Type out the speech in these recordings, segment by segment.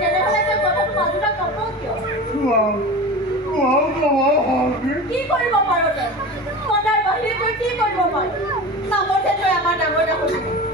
তেনেহ'লে তই কথাটো মাজুলাক নকওঁ কিয় কি কৰিব পাৰ তই? কন্দাৰ বাহিৰে তই কি কৰিব পাৰ? নামতহে তই আমাৰ ডাঙৰ ডাঙৰ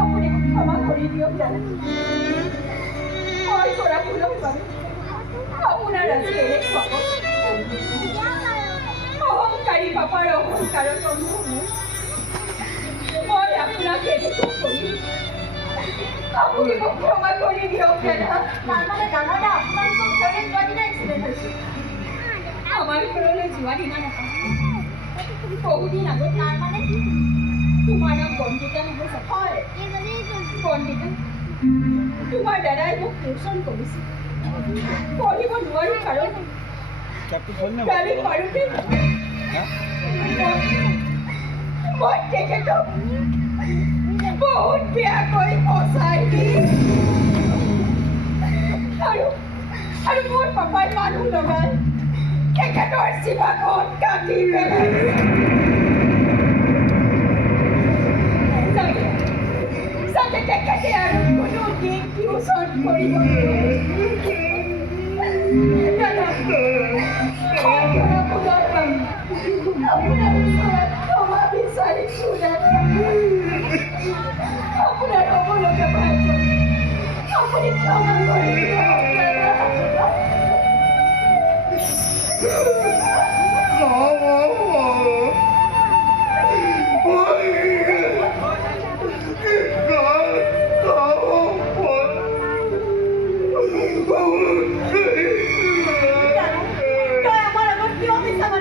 আপুনি ক্ষমা কৰি দিয়ক দাদা মই কৰা ভুলৰ বাবে আপোনাৰ আজি এনেকুৱা অহংকাৰী পাপাৰ অহংকাৰত মই আপোনাক এনেকুৱা কৰিম আপুনি মোক ক্ষমা কৰি দিয়ক দাদা আমাৰ ঘৰলৈ যোৱা দিনা বহুত বেয়াকৈ ফচাই দি আৰু আৰু মোৰ পাপাই মানুহ লগাই Kekänoisi vakon kakivelle. Saatte te käteen, kun nuutin kiuson koivuun. Tänä kaikkea putarra. não uskoa omaa visaisuuden. Apuna romulokapaito. Apuna kauan koivuun.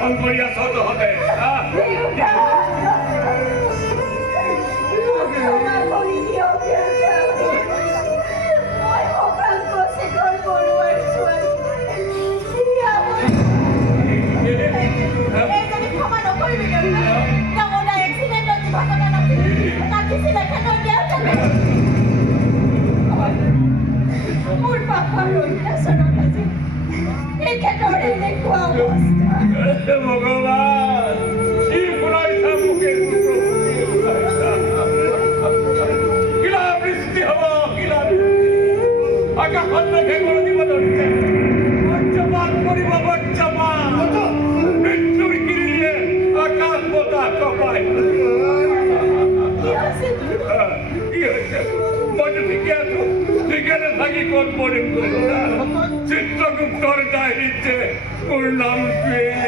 Phone কৰি আছ তহঁতে হা? মোক পাপাৰ অত্যাচাৰত আজি তেখেতৰ এনেকুৱা অৱস্থা ভগৱান কি শুনাইছা মোকে কিলা বৃষ্টি হব কিলা আকাশত মেঘে গৰজিব பொறுப்பெடுக்கிறதா சித்தகுப்தர் தாயிச்சு உள் நாம் பேச